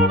Good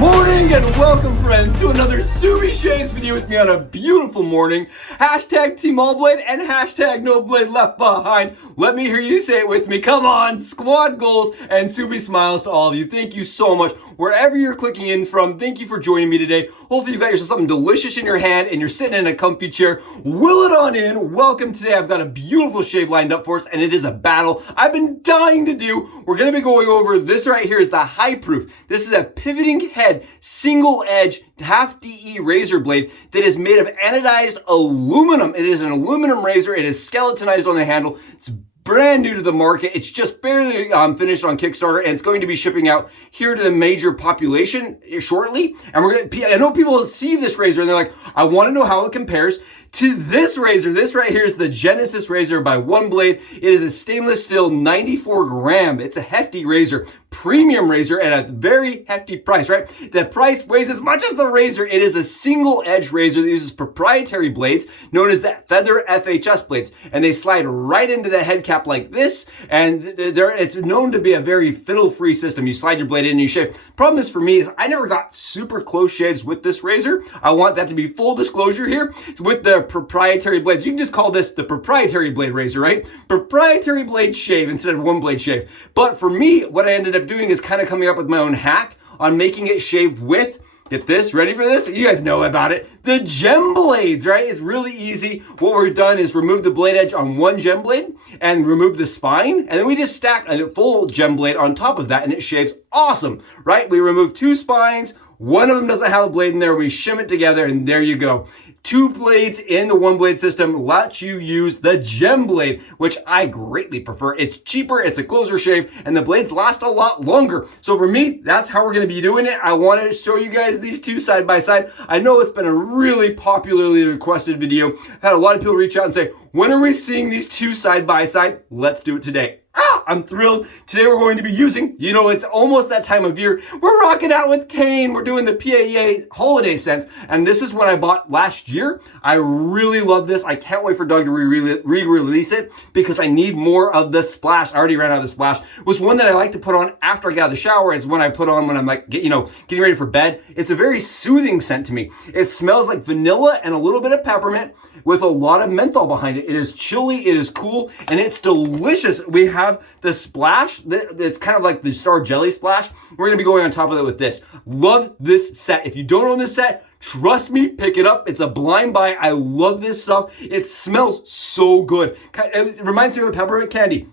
morning and welcome, friends, to another GEM-ESIS video with me on a beautiful morning. Hashtag Team All Blade and hashtag No Blade Left Behind. Let me hear you say it with me. Come on, squad goals and Subi smiles to all of you. Thank you so much. Wherever you're clicking in from, thank you for joining me today. Hopefully you got yourself something delicious in your hand and you're sitting in a comfy chair. Will it on in. Welcome today. I've got a beautiful shave lined up for us and it is a battle I've been dying to do. We're going to be going over this right here is the High Proof. This is a pivoting head, single edge, half DE razor blade that is made of anodized aluminum. It is an aluminum razor. It is skeletonized on the handle. It's brand new to the market. It's just barely finished on Kickstarter, and it's going to be shipping out here to the major population shortly. And I know people see this razor and they're like, I want to know how it compares to this razor. This right here is the GEM-ESIS razor by Oneblade. It is a stainless steel 94 gram. It's a hefty razor, premium razor at a very hefty price, right? The price weighs as much as the razor. It is a single edge razor that uses proprietary blades known as the Feather FHS blades, and they slide right into the head cap like this. And it's known to be a very fiddle-free system. You slide your blade in and you shave. Problem is for me is I never got super close shaves with this razor. I want that to be full disclosure here with the proprietary blades. You can just call this the proprietary blade razor, right? Proprietary blade shave instead of one blade shave. But for me, what I ended up doing is kind of coming up with my own hack on making it shave with, get this, ready for this? You guys know about it. The gem blades, right? It's really easy. What we've done is remove the blade edge on one gem blade and remove the spine. And then we just stack a full gem blade on top of that and it shaves awesome, right? We remove two spines. One of them doesn't have a blade in there. We shim it together and there you go. Two blades in the one blade system lets you use the gem blade, which I greatly prefer. It's cheaper, it's a closer shave, and the blades last a lot longer. So for me, that's how we're gonna be doing it. I wanted to show you guys these two side by side. I know it's been a really popularly requested video. I've had a lot of people reach out and say, when are we seeing these two side by side? Let's do it today. I'm thrilled. Today we're going to be using, you know, it's almost that time of year. We're rocking out with Kane. We're doing the PAEA holiday scents. And this is what I bought last year. I really love this. I can't wait for Doug to re-release it because I need more of the splash. I already ran out of the splash. It was one that I like to put on after I get out of the shower. It's one I put on when I'm like, getting ready for bed. It's a very soothing scent to me. It smells like vanilla and a little bit of peppermint with a lot of menthol behind it. It is chilly, it is cool, and it's delicious. We have the splash, that's kind of like the Star Jelly splash. We're gonna be going on top of it with this. Love this set. If you don't own this set, trust me, pick it up. It's a blind buy. I love this stuff. It smells so good. It reminds me of a peppermint candy.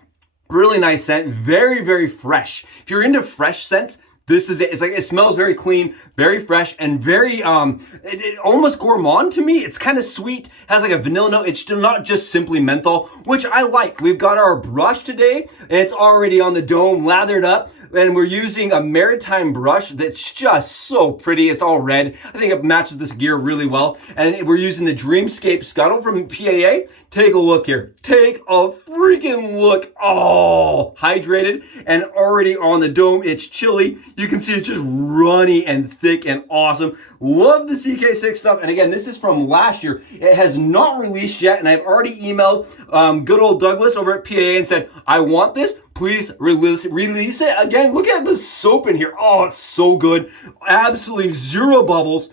Really nice scent, very, very fresh. If you're into fresh scents, this is it. It's like, it smells very clean, very fresh, and very, it almost gourmand to me. It's kind of sweet, has like a vanilla note. It's not just simply menthol, which I like. We've got our brush today, and it's already on the dome, lathered up. And we're using a Maritime brush that's just so pretty. It's all red. I think it matches this gear really well. And we're using the Dreamscape Scuttle from PAEA. Take a look here. Take a freaking look. Oh, hydrated and already on the dome. It's chilly. You can see it's just runny and thick and awesome. Love the CK6 stuff. And again, this is from last year. It has not released yet. And I've already emailed good old Douglas over at PAEA and said, I want this. Please release it again. Look at the soap in here. Oh, it's so good. Absolutely zero bubbles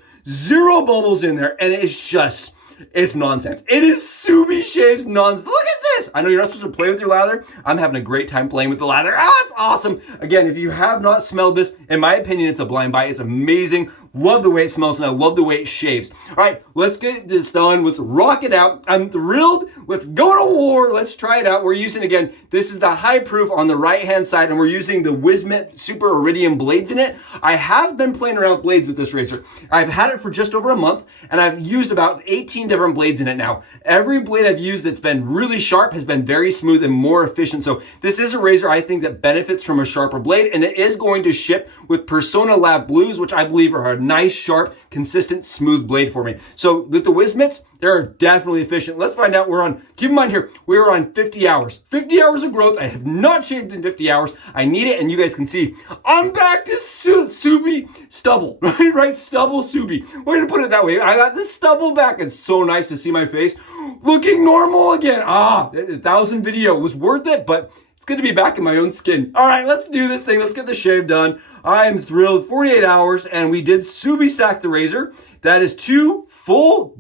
in there. And it's nonsense. It is GEM-ESIS nonsense. Look at this. I know you're not supposed to play with your lather. I'm having a great time playing with the lather. It's awesome. Again, if you have not smelled this, in my opinion, it's a blind buy. It's amazing. Love the way it smells, and I love the way it shaves. All right, let's get this done. Let's rock it out. I'm thrilled. Let's go to war. Let's try it out. We're using, again, this is the High Proof on the right-hand side, and we're using the Wizamet Super Iridium blades in it. I have been playing around with blades with this razor. I've had it for just over a month, and I've used about 18 different blades in it now. Every blade I've used that's been really sharp has been very smooth and more efficient. So this is a razor I think that benefits from a sharper blade, and it is going to ship with Personna Lab Blues, which I believe are a nice, sharp, consistent, smooth blade for me. So with the Wizamets, they're definitely efficient. Let's find out. Keep in mind here, we are on 50 hours. 50 hours of growth. I have not shaved in 50 hours. I need it, and you guys can see, I'm back to Subi stubble, right? Stubble Subi. We're gonna put it that way. I got the stubble back. It's so nice to see my face looking normal again. 1,000 video was worth it, but it's good to be back in my own skin. All right, let's do this thing. Let's get the shave done. I am thrilled. 48 hours, and we did Subi stack the razor. That is 2 full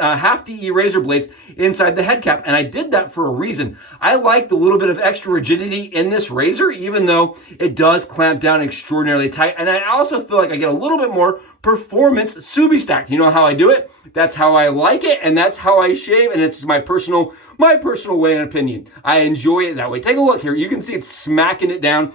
half DE razor blades inside the head cap, and I did that for a reason. I liked a little bit of extra rigidity in this razor, even though it does clamp down extraordinarily tight, and I also feel like I get a little bit more performance Subi stack. You know how I do it? That's how I like it, and that's how I shave, and it's my personal way and opinion. I enjoy it that way. Take a look here. You can see it's smacking it down.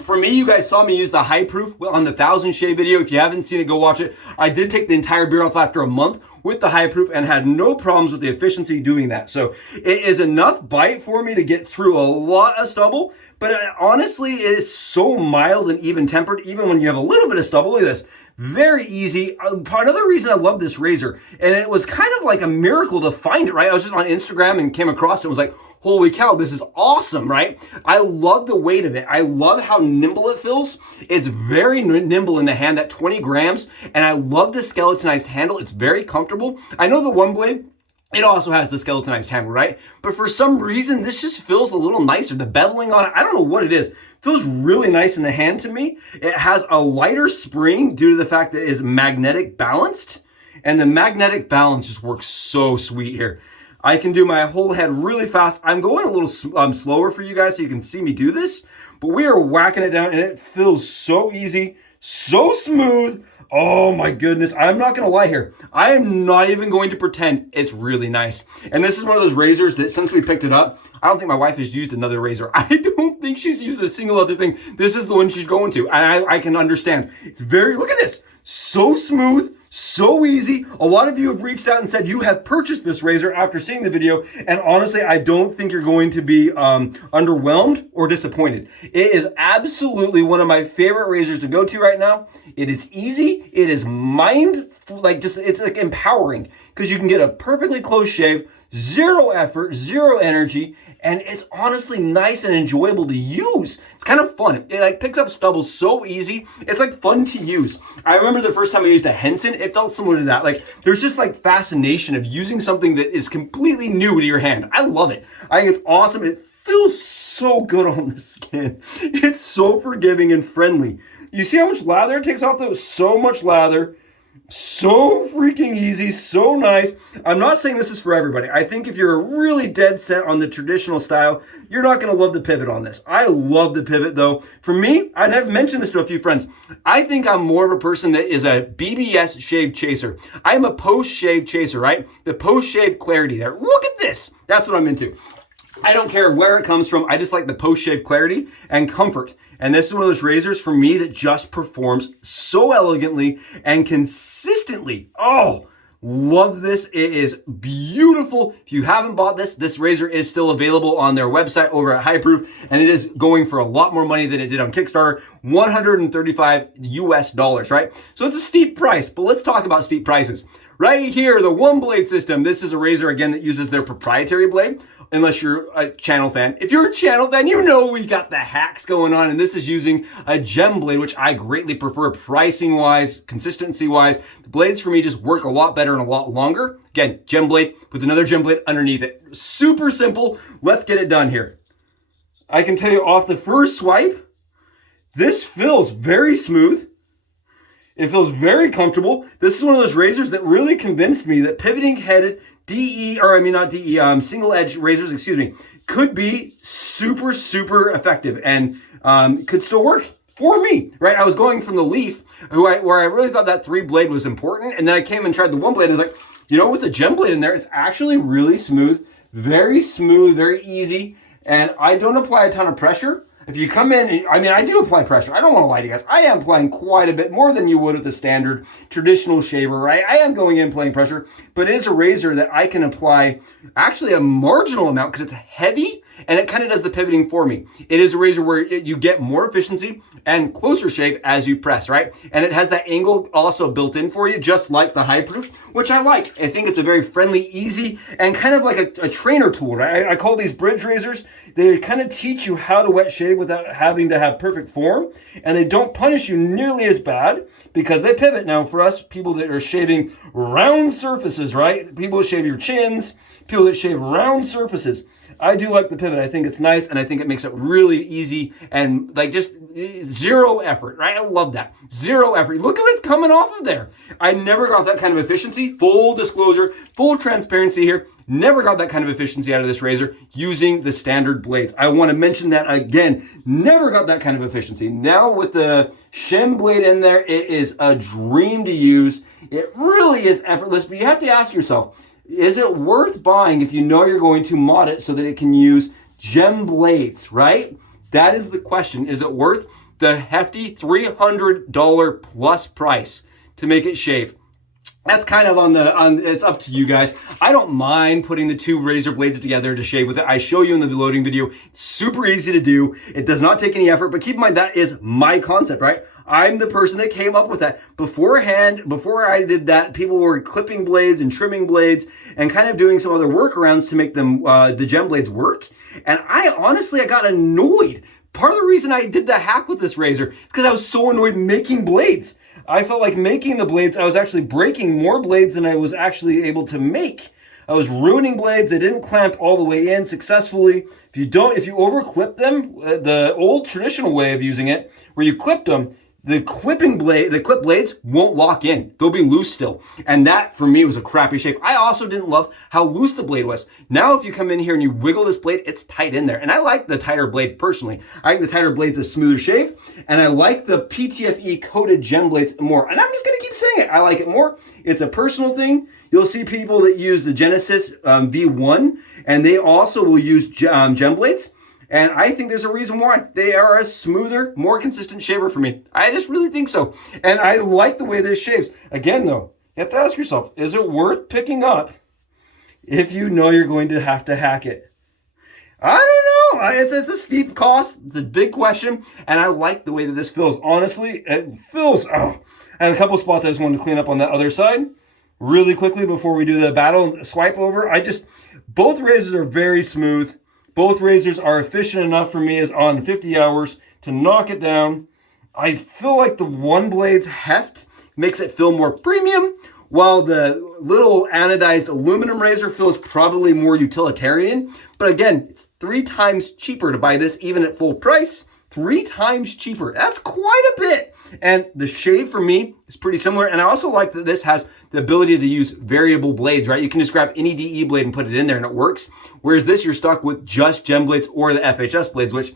For me, you guys saw me use the high proof on the 1,000 shave video. If you haven't seen it, go watch it. I did take the entire beard off after a month with the high proof and had no problems with the efficiency doing that. So it is enough bite for me to get through a lot of stubble, but honestly, it's so mild and even tempered, even when you have a little bit of stubble. Look at this. Very easy. Another reason I love this razor, and it was kind of like a miracle to find it, right? I was just on Instagram and came across it and was like, holy cow, this is awesome, right? I love the weight of it. I love how nimble it feels. It's very nimble in the hand, that 20 grams, and I love the skeletonized handle. It's very comfortable. I know the Oneblade, it also has the skeletonized handle, right? But for some reason, this just feels a little nicer. The beveling on it, I don't know what it is. Feels really nice in the hand to me. It has a lighter spring due to the fact that it is magnetic balanced, and the magnetic balance just works so sweet here. I can do my whole head really fast. I'm going a little slower for you guys so you can see me do this, but we are whacking it down and it feels so easy, so smooth. Oh my goodness, I'm not gonna lie here. I am not even going to pretend it's really nice. And this is one of those razors that since we picked it up, I don't think my wife has used another razor. I don't think she's used a single other thing. This is the one she's going to, and I can understand. It's very, look at this, so smooth, so easy. A lot of you have reached out and said you have purchased this razor after seeing the video, and honestly, I don't think you're going to be underwhelmed or disappointed. It is absolutely one of my favorite razors to go to right now. It is easy. It is it's like empowering because you can get a perfectly close shave, zero effort, zero energy, and it's honestly nice and enjoyable to use. It's kind of fun. It like picks up stubble so easy. It's like fun to use. I remember the first time I used a Henson, it felt similar to that. Like there's just like fascination of using something that is completely new to your hand. I love it. I think it's awesome. It feels so good on the skin. It's so forgiving and friendly. You see how much lather it takes off though? So much lather. So freaking easy, so nice. I'm not saying this is for everybody. I think if you're really dead set on the traditional style, you're not going to love the pivot on this. I love the pivot though. For me, and I've mentioned this to a few friends, I think I'm more of a person that is a BBS shave chaser. I'm a post-shave chaser, right? The post-shave clarity there. Look at this. That's what I'm into. I don't care where it comes from. I just like the post-shave clarity and comfort. And this is one of those razors for me that just performs so elegantly and consistently. Oh, love this. It is beautiful. If you haven't bought this razor is still available on their website over at High Proof, and it is going for a lot more money than it did on Kickstarter, $135 US, right? So it's a steep price, but let's talk about steep prices. Right here, the Oneblade system. This is a razor, again, that uses their proprietary blade, unless you're a channel fan. If you're a channel fan, you know we got the hacks going on, and this is using a gem blade, which I greatly prefer pricing-wise, consistency-wise. The blades for me just work a lot better and a lot longer. Again, gem blade with another gem blade underneath it. Super simple. Let's get it done here. I can tell you off the first swipe, this feels very smooth. It feels very comfortable. This is one of those razors that really convinced me that pivoting headed single edge razors, could be super, super effective and could still work for me, right? I was going from the Leaf, where I really thought that 3-blade was important, and then I came and tried the Oneblade, and I was like, you know, with the gem blade in there, it's actually really smooth, very easy, and I don't apply a ton of pressure. If you come in, I mean, I do apply pressure. I don't want to lie to you guys. I am applying quite a bit more than you would with the standard traditional shaver, right? I am going in applying pressure, but it is a razor that I can apply actually a marginal amount because it's heavy and it kind of does the pivoting for me. It is a razor where you get more efficiency and closer shave as you press, right? And it has that angle also built in for you, just like the high proof, which I like. I think it's a very friendly, easy, and kind of like a trainer tool, right? I call these bridge razors. They kind of teach you how to wet shave without having to have perfect form, and they don't punish you nearly as bad because they pivot. Now, for us, people that are shaving round surfaces, right? People that shave your chins, people that shave round surfaces. I do like the pivot. I think it's nice, and I think it makes it really easy and like just zero effort, right? I love that. Zero effort. Look at what's coming off of there. I never got that kind of efficiency. Full disclosure, full transparency here. Never got that kind of efficiency out of this razor using the standard blades. I want to mention that again. Never got that kind of efficiency. Now with the GEM blade in there, it is a dream to use. It really is effortless, but you have to ask yourself, is it worth buying if you know you're going to mod it so that it can use GEM blades, right? That is the question. Is it worth the hefty $300 plus price to make it shave? That's kind of it's up to you guys. I don't mind putting the two razor blades together to shave with it. I show you in the loading video. It's super easy to do. It does not take any effort, but keep in mind that is my concept, right? I'm the person that came up with that. Beforehand, before I did that, people were clipping blades and trimming blades and kind of doing some other workarounds to make them, the GEM blades work. And I got annoyed. Part of the reason I did the hack with this razor is because I was so annoyed making blades. I felt like making the blades, I was actually breaking more blades than I was actually able to make. I was ruining blades. They didn't clamp all the way in successfully. If you overclip them, the old traditional way of using it, where you clipped them, the clip blades won't lock in. They'll be loose still. And that, for me, was a crappy shave. I also didn't love how loose the blade was. Now, if you come in here and you wiggle this blade, it's tight in there. And I like the tighter blade personally. I think the tighter blade's a smoother shave. And I like the PTFE coated GEM blades more. And I'm just going to keep saying it. I like it more. It's a personal thing. You'll see people that use the GEM-ESIS V1, and they also will use GEM blades. And I think there's a reason why. They are a smoother, more consistent shaver for me. I just really think so. And I like the way this shaves. Again, though, you have to ask yourself, is it worth picking up if you know you're going to have to hack it? I don't know. It's a steep cost. It's a big question. And I like the way that this feels. Honestly, it feels... Oh. I had a couple spots I just wanted to clean up on that other side really quickly before we do the battle swipe over. Both razors are very smooth. Both razors are efficient enough for me as on 50 hours to knock it down. I feel like the Oneblade's heft makes it feel more premium, while the little anodized aluminum razor feels probably more utilitarian. But again, it's 3 times cheaper to buy this even at full price. 3 times cheaper. That's quite a bit. And the shave for me is pretty similar. And I also like that this has the ability to use variable blades, right? You can just grab any DE blade and put it in there and it works. Whereas this, you're stuck with just GEM blades or the FHS blades, which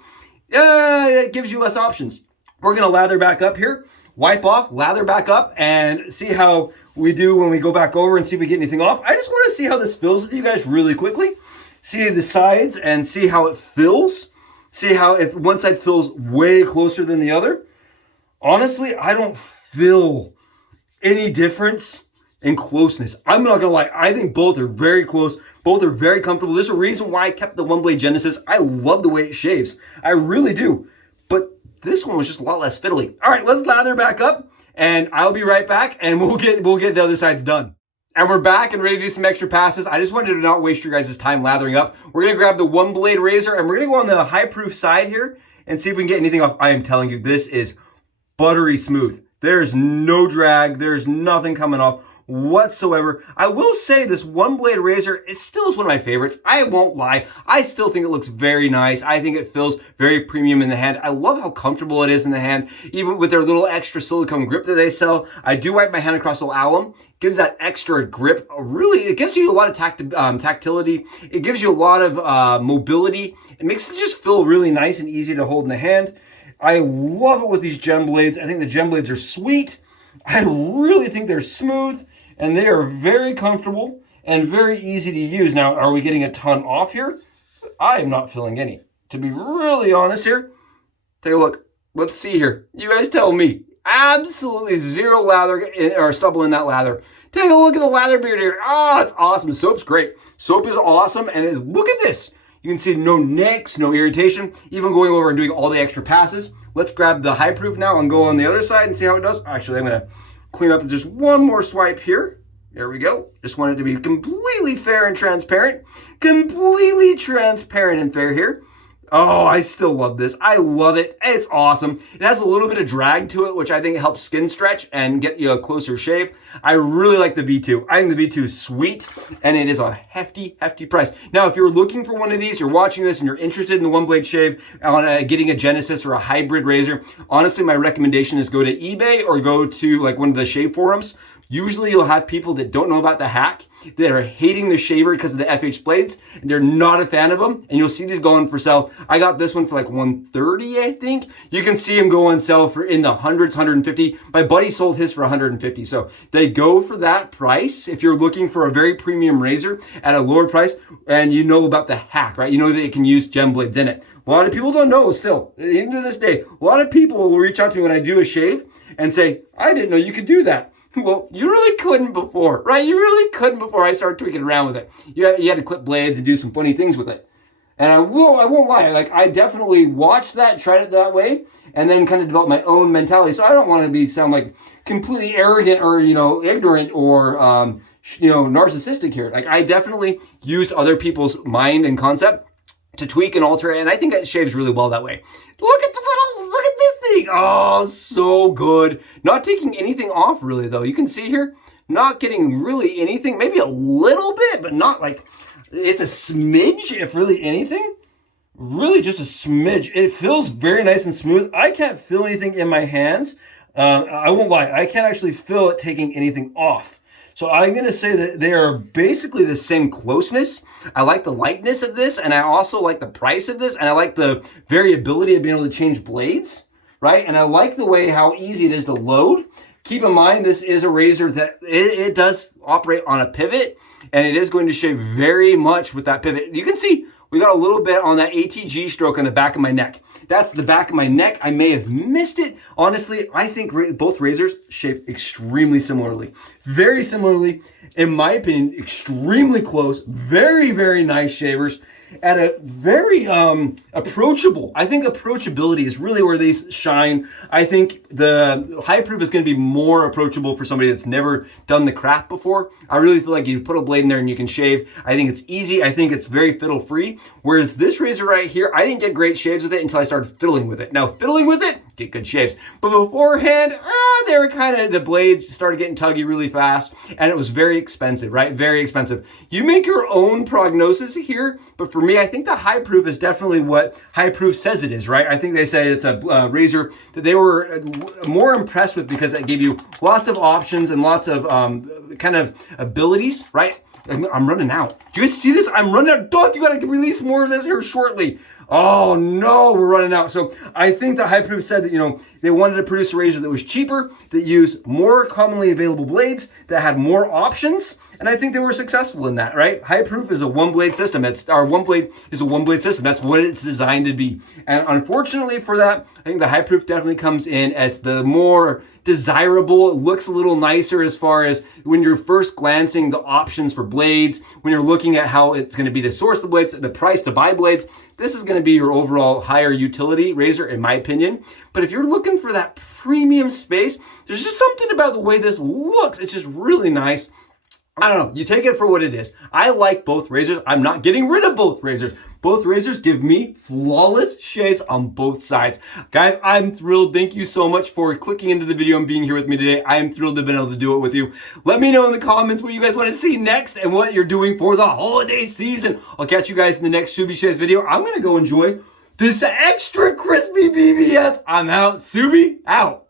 it gives you less options. We're going to lather back up here, wipe off, lather back up, and see how we do when we go back over and see if we get anything off. I just want to see how this feels with you guys really quickly. See the sides and see how it feels. See how if one side feels way closer than the other. Honestly, I don't feel any difference in closeness. I'm not gonna lie. I think both are very close. Both are very comfortable. There's a reason why I kept the Oneblade GEM-ESIS. I love the way it shaves. I really do. But this one was just a lot less fiddly. All right, let's lather back up, and I'll be right back, and we'll get the other sides done. And we're back and ready to do some extra passes. I just wanted to not waste your guys' time lathering up. We're gonna grab the Oneblade razor, and we're gonna go on the high proof side here and see if we can get anything off. I am telling you, this is buttery smooth. There's no drag. There's nothing coming off whatsoever. I will say this Oneblade razor, it still is one of my favorites. I won't lie. I still think it looks very nice. I think it feels very premium in the hand. I love how comfortable it is in the hand, even with their little extra silicone grip that they sell. I do wipe my hand across the alum. Gives that extra grip. Really, it gives you a lot of tactility. It gives you a lot of mobility. It makes it just feel really nice and easy to hold in the hand. I love it with these GEM blades. I think the GEM blades are sweet. I really think they're smooth, and they are very comfortable and very easy to use. Now, are we getting a ton off here? I am not feeling any. To be really honest here, Take a look. Let's see here. You guys tell me. Absolutely zero lather or stubble in that lather. Take a look at the lather beard here. Oh, it's awesome. Soap's great. Soap is awesome. And look at this. You can see no nicks, no irritation, even going over and doing all the extra passes. Let's grab the high proof now and go on the other side and see how it does. Actually, I'm gonna clean up just one more swipe here. There we go. Just want it to be completely fair and transparent. Completely transparent and fair here. Oh, I still love this. I love it. It's awesome. It has a little bit of drag to it, which I think helps skin stretch and get you a closer shave. I really like the V2. I think the V2 is sweet, and it is a hefty, hefty price. Now, if you're looking for one of these, you're watching this and you're interested in the one blade shave on getting a GEM-ESIS or a hybrid razor, honestly, my recommendation is go to eBay or go to like one of the shave forums. Usually you'll have people that don't know about the hack, that are hating the shaver because of the FH blades, and they're not a fan of them, and you'll see these going for sale. I got this one for like $130, I think. You can see them go on sale for in the hundreds, $150. My buddy sold his for $150. So they go for that price if you're looking for a very premium razor at a lower price, and you know about the hack, right? You know that it can use gem blades in it. A lot of people don't know still, even to this day. A lot of people will reach out to me when I do a shave and say, I didn't know you could do that. Well, you really couldn't before, right? You really couldn't before I started tweaking around with it. You had to clip blades and do some funny things with it. And I won't lie, like I definitely watched that, tried it that way, and then kind of developed my own mentality. So I don't want to sound like completely arrogant or, ignorant or, narcissistic here. Like I definitely used other people's mind and concept to tweak and alter it, and I think it shaves really well that way. Look at this thing. Oh, so good. Not taking anything off really though. You can see here, not getting really anything, maybe a little bit, but not like, it's a smidge, if really anything. Really just a smidge. It feels very nice and smooth. I can't feel anything in my hands. I won't lie. I can't actually feel it taking anything off. So I'm going to say that they are basically the same closeness. I like the lightness of this, and I also like the price of this, and I like the variability of being able to change blades, right? And I like the way how easy it is to load. Keep in mind, this is a razor that it does operate on a pivot, and it is going to shave very much with that pivot. You can see we got a little bit on that ATG stroke on the back of my neck. That's the back of my neck. I may have missed it. Honestly, I think both razors shave extremely similarly. Very similarly, in my opinion, extremely close. Very, very nice shavers at a very approachable. I think approachability is really where these shine. I think the high proof is going to be more approachable for somebody that's never done the craft before. I really feel like you put a blade in there and you can shave. I think it's easy. I think it's very fiddle free. Whereas this razor right here, I didn't get great shaves with it until I started fiddling with it. Now fiddling with it, get good shaves. But beforehand, they were the blades started getting tuggy really fast, and it was very expensive, right? Very expensive. You make your own prognosis here, but for me, I think the high proof is definitely what high proof says it is, right? I think they say it's a razor that they were more impressed with because it gave you lots of options and lots of kind of abilities, right? I'm running out. Do you guys see this? I'm running out. Doug, you gotta release more of this here shortly. Oh no, we're running out. So I think that high proof said that, they wanted to produce a razor that was cheaper, that used more commonly available blades, that had more options. And I think they were successful in that, right? High proof is a one blade system. Our one blade is a one blade system. That's what it's designed to be. And unfortunately for that, I think the high proof definitely comes in as the more desirable. It looks a little nicer as far as when you're first glancing the options for blades, when you're looking at how it's going to be to source the blades, the price to buy blades. This is going to be your overall higher utility razor, in my opinion. But if you're looking for that premium space, there's just something about the way this looks. It's just really nice. I don't know. You take it for what it is. I like both razors. I'm not getting rid of both razors. Both razors give me flawless shaves on both sides. Guys, I'm thrilled. Thank you so much for clicking into the video and being here with me today. I am thrilled to have been able to do it with you. Let me know in the comments what you guys want to see next and what you're doing for the holiday season. I'll catch you guys in the next Subi Shaves video. I'm going to go enjoy this extra crispy BBS. I'm out. Subi, out.